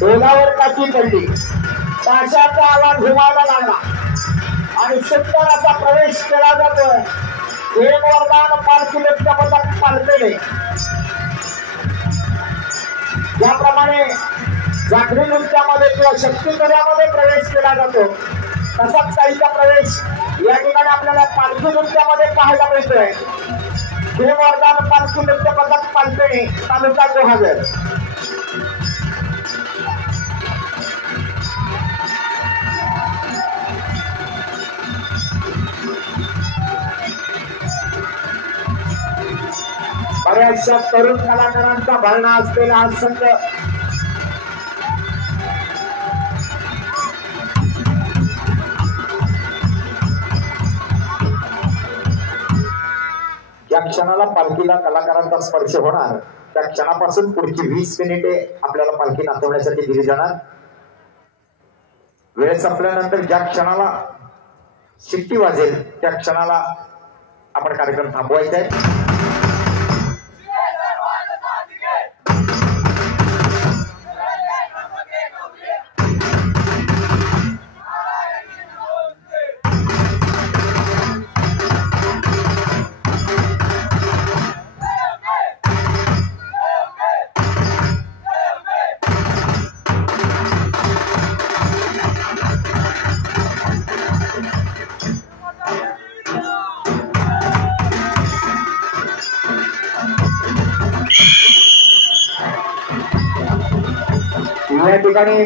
डोलावर काठी पडली, ताशाचा आवाज घुमायला लागला आणि सुंदर असा प्रवेश केला जातोय खेळ वर्गात पालखी नृत्यामध्ये पालखेने ज्याप्रमाणे जागरी नृत्यामध्ये किंवा शक्तीकऱ्यामध्ये प्रवेश केला जातो तसाच काहीचा प्रवेश या ठिकाणी आपल्याला पालखी नृत्यामध्ये पाहायला मिळतोय। खेळ वर्गात पालखी नृत्य पथक पालखेने तालुका गुहागर। बऱ्याचशा तरुण कलाकारांचा भरणा असलेला हा संघ ज्या क्षणाला पालखीला कलाकारांचा स्पर्श होणार त्या क्षणापासून पुढची 20 मिनिटे आपल्याला पालखी नाचवण्यासाठी दिली जाणार। वेळ संपल्यानंतर ज्या क्षणाला शिट्टी वाजेल त्या क्षणाला आपण कार्यक्रम थांबवायचा आहे। या ठिकाणी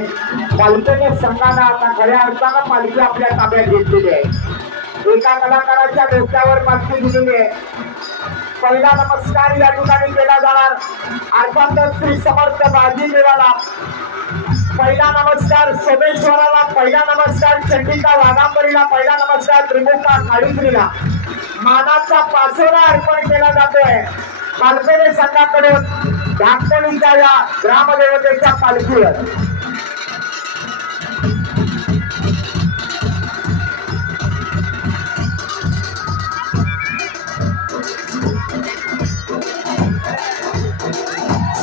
पालखेने संघाला आता खऱ्या अर्थानं पालखी आपल्या ताब्यात घेतलेली आहे। एका कलाकाराच्या डोक्यावर पालखी दिलेली आहे। पहिला नमस्कार या ठिकाणी केला जाणार अर्थातच श्री समर्थ बाजी देवाला, पहिला नमस्कार सोमेश्वराला, पहिला नमस्कार चंडिका वाघांबरीला, पहिला नमस्कार त्रिमुखा काळीश्रीला मानाचा पासोरा अर्पण केला जातोय पालखेने संघाकडून धाकटणीच्या या ग्रामदेवतेच्या पालखीवर।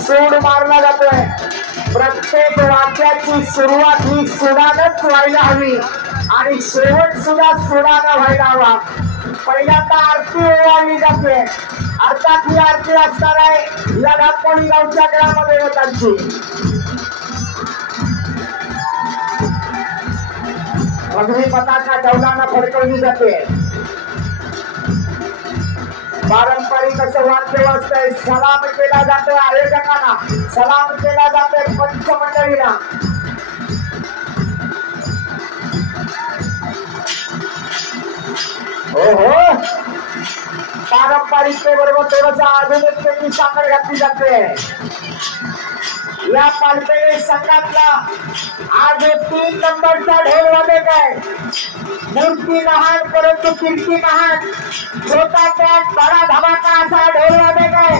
सूड मारला जातोय। प्रत्येक वाक्याची सुरुवात ही सुडानच व्हायला हवी आणि शेवट सुद्धा सुडानं व्हायला हवा। पहिल्यांदा आरती ओवाळली जाते, अर्थात ही आरती असणार आहे या नागपोळी गावच्या ग्रामदेवतांची। अगदी पताका डौलानं फडकवली जाते। पारंपरिक असं वाद्य वाजतंय, सलाम केला जातोय आयोजकांना, सलाम केला जातोय पंचमंडळीला। हो पारंपरिकतेबरोबर थोडंसं आधुनिकतेची साखर घातली जाते। या पालखेने संघातला आज 3 नंबरचा ढोल वादक आहे। मूर्ती लहान परंतु कीर्ती महान, छोटा पॅट बडा धमाका असा ढोल वादक आहे।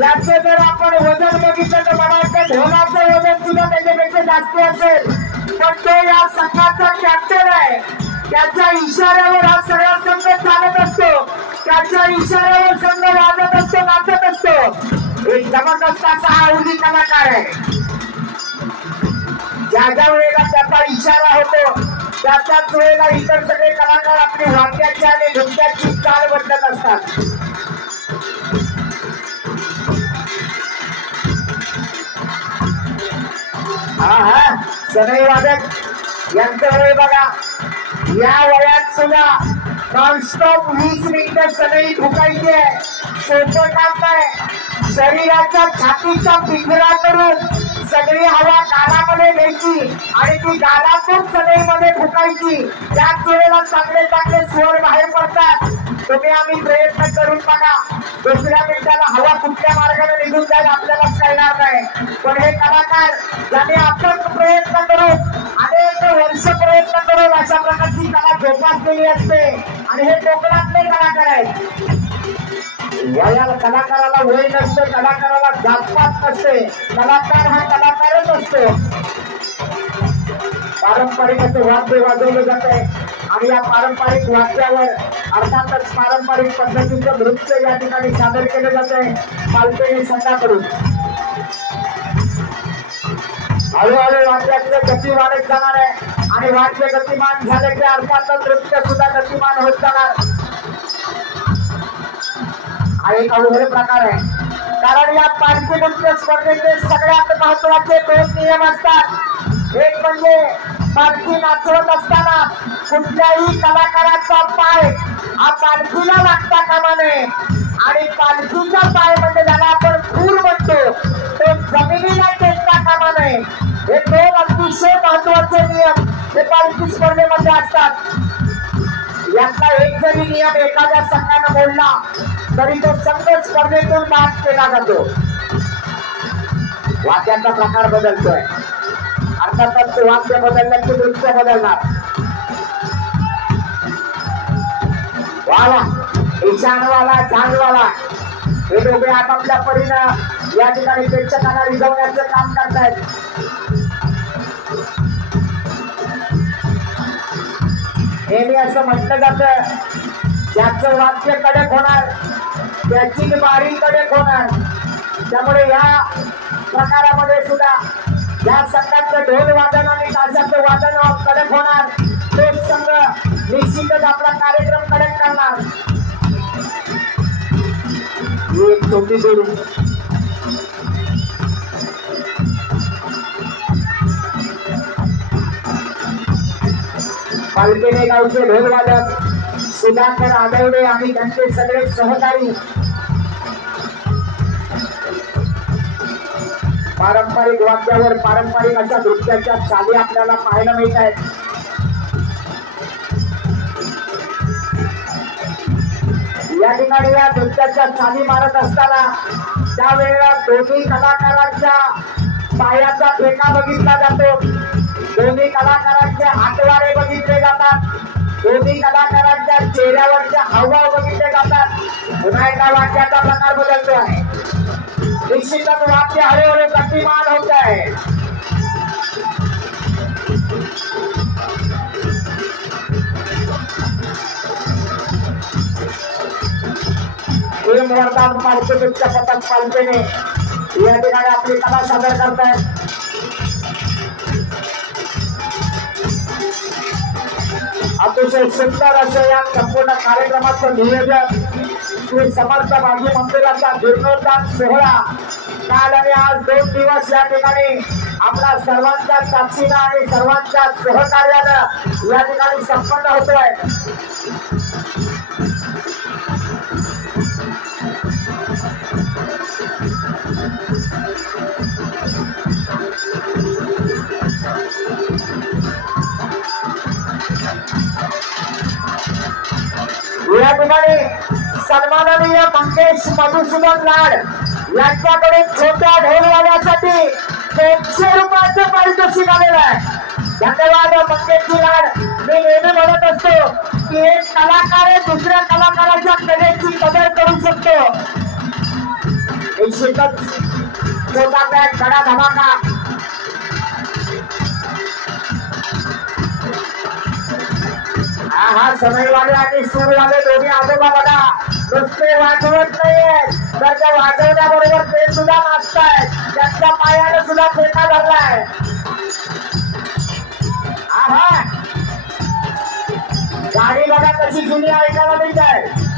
याचं जर आपण वजन बघितलं तर मला वाटतं ढोलाचं वजन सुद्धा त्याच्यापेक्षा जास्त असेल, पण तो या संघाचा कॅप्टन आहे। त्याच्या इशाऱ्यावर हा सगळा संघ चालत असतो, त्याच्या इशाऱ्यावर संघ वाजत असतो, नाचत असतो। एक जबरदस्त असा हा उदी कलाकार आहे। ज्या वेळेला त्याचा इशारा होतो त्याच्याच वेळेला इतर सगळे कलाकार आपली वाद्याची आणि नृत्याची चाल बदलत असतात। हा सनई वादक यांचं वय बघा, या वयात सुद्धा नॉनस्टॉप 20 मिनिटं सनई फुकायची आहे। सोपं काम नाही। शरीराच्या छातीचा पिंजरा करून सगळी हवा कानामध्ये घ्यायची आणि ती गालातून सनईमध्ये फुकायची। त्याच वेळेला चांगले चांगले स्वर बाहेर पडतात। तुम्ही आम्ही प्रयत्न करून बघा, दुसऱ्या मिनिटाला हवा कुठल्या मार्गाने निघून जाईल आपल्याला कळणार नाही। पण हे कलाकार ज्यांनी अथक प्रयत्न करून अनेक वर्ष प्रयत्न करून अशा प्रकारची कला जोपासलेली असते आणि हे कोकणातले कलाकार आहेत। वयाला कलाकाराला वय नसते, कलाकाराला जातपात नसते, कलाकार हा कलाकारच असतो. पारंपरिक असं वाद्य वाजवलं जात आहे आणि या पारंपरिक वाद्यावर अर्थातच पारंपरिक पद्धतीचं नृत्य या ठिकाणी सादर केलं जात आहे पालपेणी संघाकडून. हळूहळू वाद्याचं गती वाढत जाणार आहे आणि वाद्य गतिमान झाले की अर्थातच नृत्य सुद्धा गतिमान होत जाणार. हा एक अवघड प्रकार आहे, कारण या पालखी नृत्य स्पर्धेचे सगळ्यात महत्वाचे 2 नियम असतात. एक म्हणजे पालखी नाचवत असताना कुठल्याही कलाकाराचा पाय हा पालखीला लागता कामा नये आणि पालखीचा पाय म्हणजे ज्याला आपण खूर म्हणतो तो जमिनीला टेकता कामा नये. हे 2 अतिशय महत्वाचे नियम हे पालखी स्पर्धेमध्ये असतात. यातला एक जरी नियम एखाद्या संघाने मोडला तरी तो संघ स्पर्धेतून बाद केला जातो. वाद्याचा प्रकार बदलतोय, अर्थातच वाद्य बदललं की नृत्य बदलणार. वाला ईशानवाला झांजवाला हे दोघे आपापल्या परीनं या ठिकाणी प्रेक्षकांना रिझवण्याचं काम करतायत. नेहमी असं म्हटलं जातं ज्याचं वाद्य कडक होणार त्याची बारी कडक होणार. त्यामुळे या प्रकारामध्ये सुद्धा या संघाचं ढोल वादन आणि ताशाचं वादन कडक होणार, तो संघ निश्चितच आपला कार्यक्रम कडक करणार. एक छोटी जोडी पालखेडे गावचे ढोलवादक सुधाकर आदवडे आणि त्यांचे सगळे सहकारी पारंपरिक वाद्यावर पारंपरिक अशा नृत्याच्या चाली आपल्याला पाहायला मिळत आहेत. या ठिकाणी या नृत्याच्या चाली मारत असताना त्यावेळेला दोन्ही कलाकारांच्या पायाचा ठेका बघितला जातो, दोन्ही कलाकारांचे हातवारे बघितले जातात, दोन्ही कलाकारांच्या चेहऱ्यावरच्या हावभाव बघितले जातात. पुन्हा एका वाद्याचा प्रकार बदलतो आहे. निश्चितच वाद्य हळूहळू गतिमान होत आहे. वरदान पालखीच्या पथक पालखेने या ठिकाणी आपली कला सादर करतायत. अतिशय सुंदर असं या संपूर्ण कार्यक्रमाचं नियोजन श्री समर्थ माजी मंदिराचा जीर्णोद्धार सोहळा काल आणि आज 2 दिवस या ठिकाणी आपल्या सर्वांच्या साक्षीनं आणि सर्वांच्या सहकार्यानं या ठिकाणी संपन्न होतोय. या ठिकाणी सन्माननीय मंगेश मधुसूदन लाड यांच्याकडे छोट्या ढोलवाल्यासाठी 100 रुपयाचं पारितोषिक आलेलं आहे. धन्यवाद मंगेशजी लाड. मी नेहमी म्हणत असतो की एक कलाकार दुसऱ्या कलाकाराच्या कलेची कदर करू शकतो. निश्चितच छोटा पॅक धडा धमाका. हा समयवाले आणि सूरवाले दोन्ही आजोबा बघा नुसते वाजवत नाहीये तर त्या वाजवण्याबरोबर ते सुद्धा नाचतायत. त्यांच्या पायाने सुद्धा फेका धरलाय. हा गाडी बघा कशी जुनी ऐकायला मिळत आहे.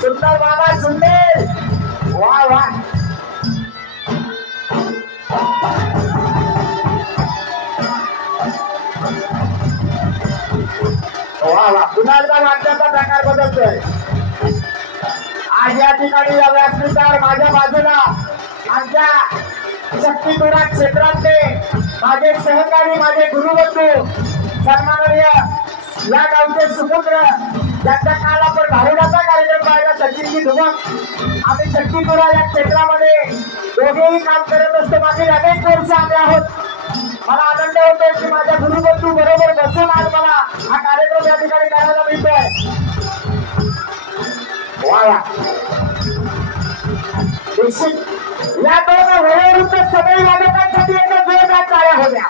सुंदर बाबा सुंदर. वा वा पुन्हा एकदा वाद्याचा प्रकार बदलतोय. आज या ठिकाणी या व्यासपीठावर माझ्या बाजूला आमच्या शक्तीपुरा क्षेत्रातले माझे सहकारी माझे गुरुबंधू सन्माननीय या गावचे सुपुत्र ज्यांच्या काल आपण भारुडाचा कार्यक्रम पाहिला सचिनजी धुमक. आम्ही शक्तीपुरा या क्षेत्रामध्ये दोघेही काम करत असतो. मागील अनेक वर्ष आम्ही आहोत. मला आनंद होतोय की माझ्या गुरुबंधू बरोबर बसून आज मला हा कार्यक्रम या ठिकाणी करायला मिळतोय. वा या दोन वयोवृद्ध सगळी वादकांसाठी एक जोरदार टाळ्या होत्या.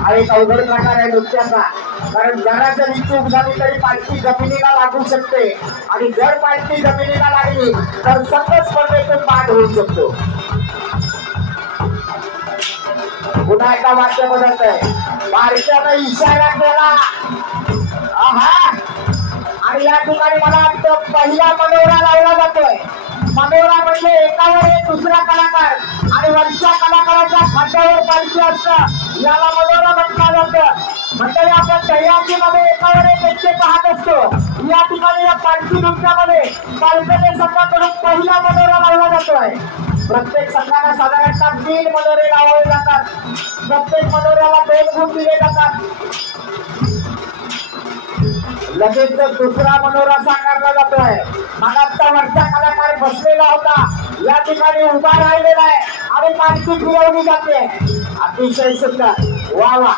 हा एक अवघड प्रकार आहे नृत्याचा, कारण जरा जरी चूक झाली तरी पालखी जमिनीला लागू शकते आणि जर पालखी जमिनीला लागली तर सतत स्पर्धेतून बाद होऊ शकतो. पुन्हा एका वाक्य बदलत आहे. बारक्यानं इशारा केला आणि या ठिकाणी मला वाटतं पहिला मनोरा लावला जातोय. मनोरा म्हणजे एकावर एक दुसरा कलाकार आणि वरच्या कलाकाराच्या खांद्यावर पालखी असतं, याला मनोरा म्हटलं जातं. म्हणजे आपण दह्याचीमध्ये एकावर एक व्यक्ती पाहत असतो. या ठिकाणी या पालखी नृत्यामध्ये पालखीने संघाकडून पहिला मनोरा लावला जातोय. प्रत्येक संघाला साधारणतः 3 मनोरे लावावे जातात. प्रत्येक मनोऱ्याला 2 गुण दिले जातात. लगेच दुसरा मनोरा साकारला जातोय. मागाचा वरचा कलाकार बसलेला होता, या ठिकाणी उभा राहिलेला आहे आणि पालखी फिरवली जाते. अतिशय सुंदर. वा वा.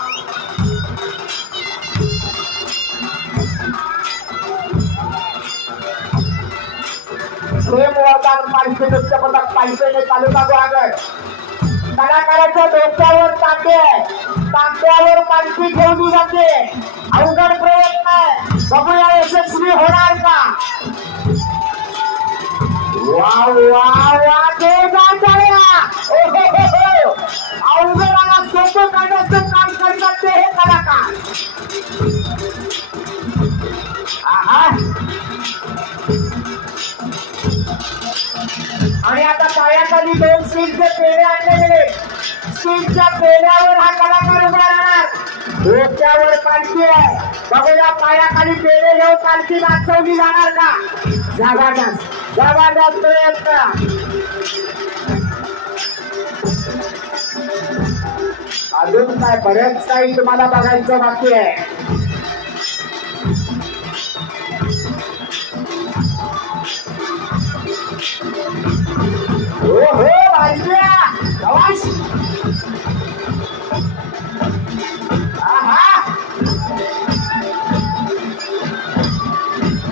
प्रेम वर्धन पालखी नृत्य पथक पालखीने तालुका गुहागर. कलाकाराच्या डोक्यावर तांबे आहे, तांब्यावर पालखी ठेवली जाते. अवघड प्रयत्न आहे, बघूया यशस्वी होणार का. वा वा वा. अवघडाला सोपं करण्याचं काम करतात ते हे कलाकार. आणि आता पायाखाली 2 स्टीलचे पेढे आणले गेले. स्टीलच्या पेढ्यावर हा कलाकार उभा राहणार. डोक्यावर पालखी आहे, बघूया पायाखाली पेढे घेऊन पालखी नाचवली जाणार का. जबरदस्त जबरदस्त प्रयत्न. अजून काय बरेच काही तुम्हाला बघायचं बाकी आहे. हो हो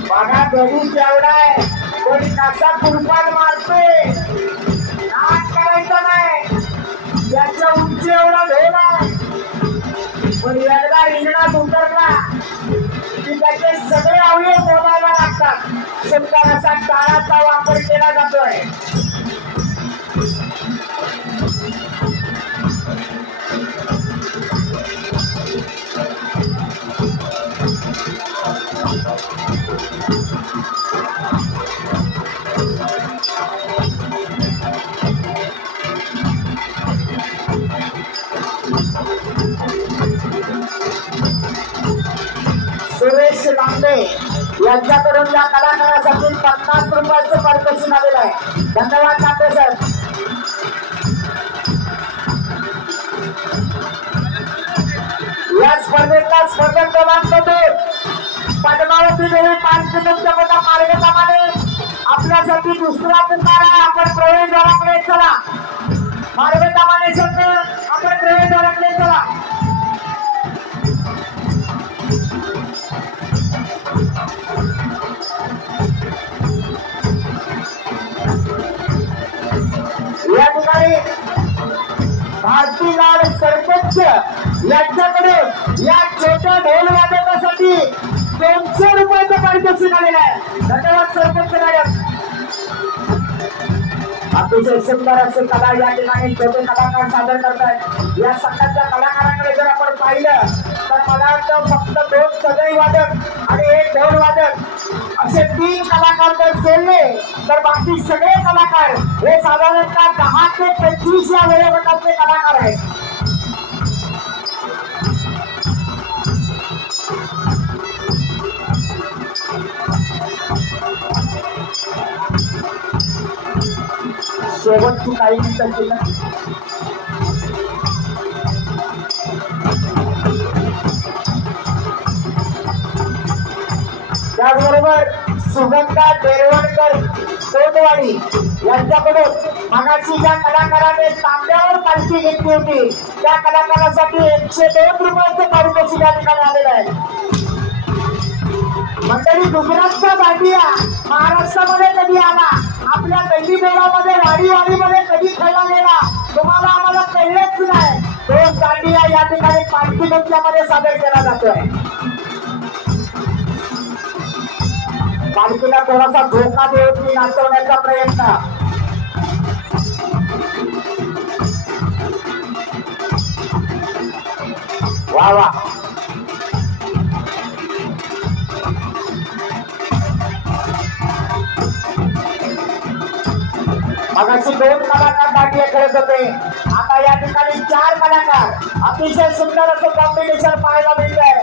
बघा गडी केवढा आहे. कोणी कसा कुरपान मारतोय, नाक करायचं नाही. त्याच्या उंची एवढा ढोल आहे, पण एकदा रिंगणात उतरला की त्याचे सगळे अवयव मोडायला लागतात. सुंदर असा टाळाचा वापर केला जातोय. सुरेश लांबे यांच्याकडून या कलाकारासाठी 50 रुपयाचं पारितोषिक आलेलं आहे. धन्यवाद लांबे सर. या स्पर्धेचा स्पर्धक क्रमांक 2 पद्मावती देवी पालखी नृत्य पथक मार्गक्रमाने आपल्यासाठी दुसरा पुकार आहे. आपण प्रवेशद्वाराकडे चला. मार्गक्रमाने संघ आपण प्रवेशद्वाराकडे चला. या ठिकाणी भारती लाड सरपंच यांच्याकडून या छोट्या ढोल वादकासाठी 200 रुपयाचं पारितोषिक आलेलं आहे. धन्यवाद सरपंच मॅडम. अतिशय सुंदर असे कला या ठिकाणी छोटे कलाकार सादर करतात. या संघाच्या कलाकारांकडे जर आपण पाहिलं तर मला वाटतं फक्त 2 सदई वादक आणि 1 ढोल वादक असे 3 कलाकार जर जोडले तर बाकी सगळे कलाकार हे साधारणतः 10 ते 25 या वयोगटातले कलाकार आहेत. शेवटची काही मिनिटांची त्याचबरोबर सुगंधा देरवणकर कोटवाडी यांच्याकडून मगाशी ज्या कलाकाराने तांब्यावर पालखी घेतली होती त्या कलाकारासाठी 102 रुपयाचं पारितोषिक या ठिकाणी आलेलं आहे। मंडळी, गुजरातचा भाटिया महाराष्ट्रामध्ये कधी आला, आपल्या दैनी बोलामध्ये वाडीमध्ये कधी खेळला गेला तुम्हाला आम्हाला कळलेच नाही। तो दांडिया या ठिकाणी पालखी नृत्यामध्ये सादर केला जातोय। पालखीला थोडासा धोका देऊन मी नाचवण्याचा प्रयत्न। वा वा, मगाशी 2 कलाकार दांडिया खेळत होते, आता या ठिकाणी 4 कलाकार। अतिशय सुंदर असं कॉम्बिनेशन पाहायला मिळतंय।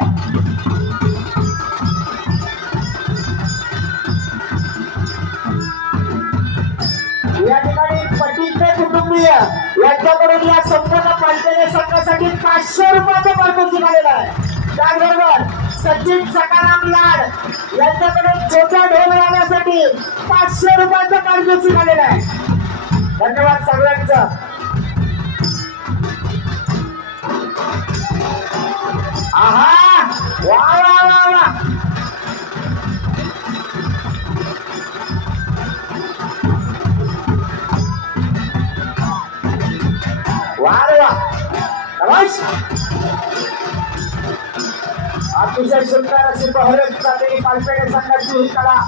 या ठिकाणी पटीचे कुटुंबीय यांच्याकडून या संपूर्ण पालखी संघासाठी 500 रुपयाचं पारितोषिक आलेलं आहे। त्याचबरोबर सचिन सकाराम लाड यांच्याकडून छोट्या ढोल वाजवण्यासाठी 500 रुपयाचं पारितोषिक आलेलं आहे। धन्यवाद सगळ्यांचं। आहा, वा वा वा वा, अतिशय सुंदर अशी बहरत चाललेली पालपेटे संघाची ही कला।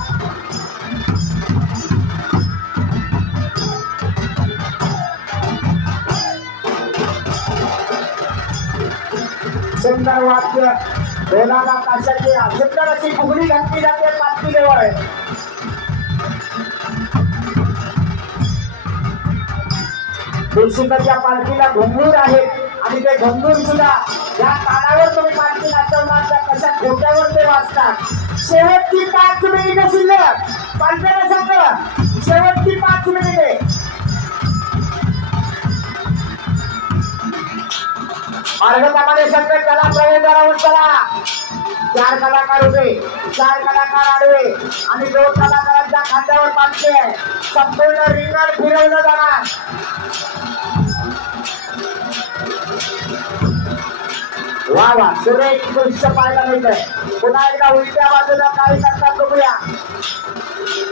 सुंदर वाद्य ढोलाला ताशाची सुंदर अशी फुगडी घातली जाते पालखी जवळ। तुळशीच्या पालखीला घुंगूर आहेत आणि ते घुंगूर सुद्धा या तालावर तुम्ही पालखी नाचवणार त्या कशा खोट्यावर ते वाजतात। शेवटची 5 मिनिटे शिल्लक पालखीला सांग, शेवटची 5 मिनिटे। मार्गतामध्ये संकट चला, प्रवेशद्वारावर चला। 4 कलाकार उभे, 4 कलाकार आडवे आणि 2 कलाकारांच्या खांद्यावर पालखी आहे। संपूर्ण रिंगण फिरवलं जाणार। वा वा, सुरेख दृश्य पाहायला मिळतंय। पुन्हा एकदा उलट्या बाजूला काही करतात बघूया।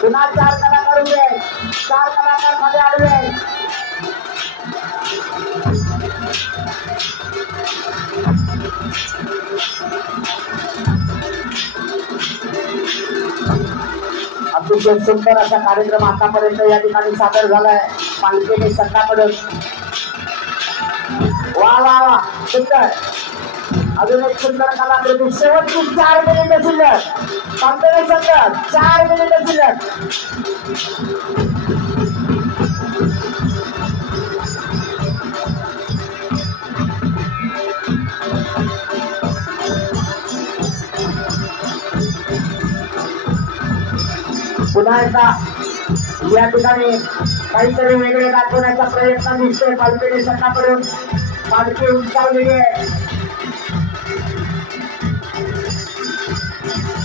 पुन्हा 4 कलाकार उभे आहेत, 4 कलाकार मध्ये आडवे आहेत। अतिशय सुंदर असा कार्यक्रम आतापर्यंत या ठिकाणी सादर झालाय पालखी संघाकडून। वा वा वा, सुंदर। अजून एक सुंदर कलाकृती। शेवटची 4 मिनिटे शिल्लक पालखी संघ, 4 मिनिटे शिल्लक। पुन्हा एकदा या ठिकाणी काहीतरी वेगळे दाखवण्याचा प्रयत्न दिसतोय पालखी संघाकडून। पालखी उंचावलेली आहे।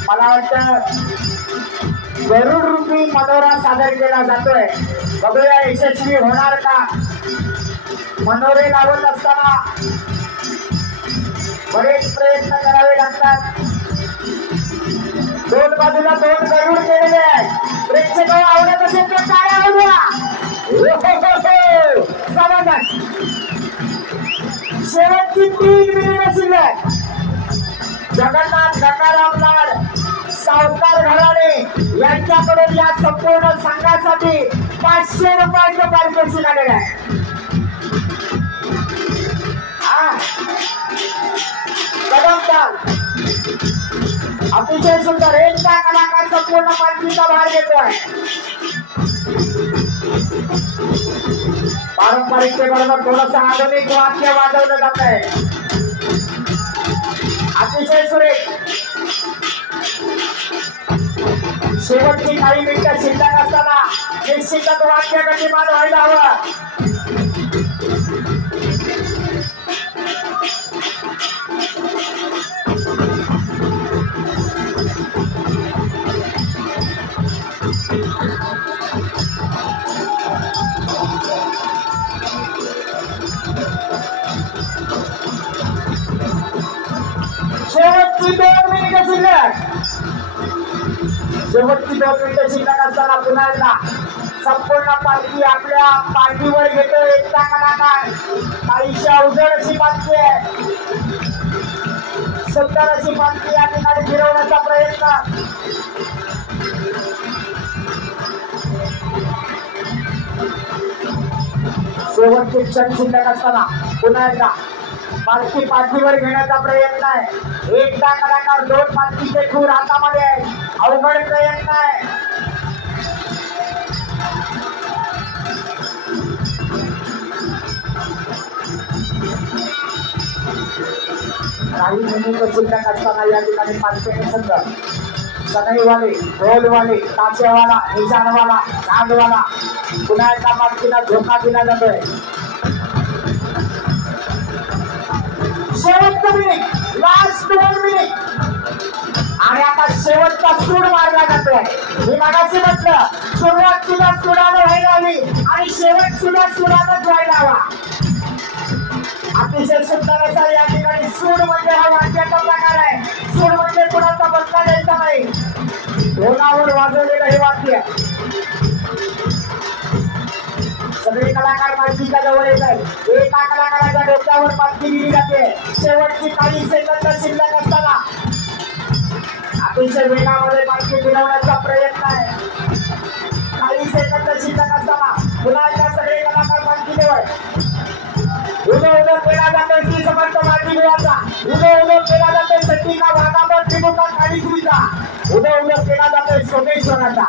मला वाटतं गरुड रूपी मनोरा सादर केला जातोय। बघूया यशस्वी होणार का। मनोरे लावत असताना बरेच प्रयत्न करावे लागतात। 2 बाजूला 2 गरुड केलेले आहेत। प्रेक्षकांना आवडत असेल तर टाळ्या वाजवा। जबरदस्त। शेवटची 3 मिनिटे शिल्लक। जगन्नाथ गंगाराम लाड सावकार घराणे यांच्याकडून या संपूर्ण संघासाठी 500 रुपयाचं पारितोषिक आलेलं आहे। अतिशय सुंदर। एकटा कलाकार संपूर्ण पालखीचा भार घेतोय। पारंपरिकतेबरोबर थोडंसं आधुनिक वाद्य वाजवलं जात आहे। अतिशय सुरेख। शेवटची काही मिनिटं शिल्लक असताना निश्चितच वाद्य गतिमान व्हायला हवं। शेवटची 2 मिनिटं शिल्लक. शेवटची 2 मिनिटं शिल्लक असताना पुन्हा एकदा संपूर्ण पालखी आपल्या पाठीवर घेतो. एकटा कलाकार काहीशा उजळ अशी पालखी आहे. सुंदर अशी पालखी या ठिकाणी फिरवण्याचा प्रयत्न. शेवटचे क्षण शिल्लक असताना पुन्हा एकदा पालखी पाठीवर घेण्याचा प्रयत्न आहे. एकटा कलाकार 2 पालखीचे खूर हातामध्ये आहे. अवघड प्रयत्न आहे. काही मिनिटं शिल्लक असताना या ठिकाणी पालखीने संघ सनईवाले, ढोलवाले, ताशेवाला, निशाणवाला, झांडवाला पुन्हा एका पालखीला धोका दिला जातोय. शेवटचं मिनिट, लास्ट 1 मिनिट आणि आता शेवटचा सूड मारला जातोय. मी मागाशी म्हटलं सुरुवात सुद्धा सुडानं व्हायला हवी आणि शेवट सुद्धा सुडानंच व्हायला हवा. अतिशय सुंदर असा या ठिकाणी सूड म्हणजे हा वाद्याचा प्रकार आहे. सूड म्हणजे कुणाचा बदला द्यायचा नाही. ढोलावर वाजवलेलं हे वाद्य. सगळे कलाकार पालखीच्या जवळ येत आहेत. एका कलाकाराच्या डोक्यावर पालखी दिली जाते. शेवटची काही सेकंद शिल्लक असताना अतिशय वेगामध्ये पालखी फिरवण्याचा प्रयत्न आहे. काही सेकंद शिल्लक असताना पुन्हा एकदा सगळे कलाकार पालखी जवळ. उदो उदो केला जातोय श्री समर्थ माधीदेवाचा. उदो उदो केला जातोय सतीका वाघावर त्रिमुखा काळीश्रीचा. उदो उदो केला जातोय सोमेश्वराचा.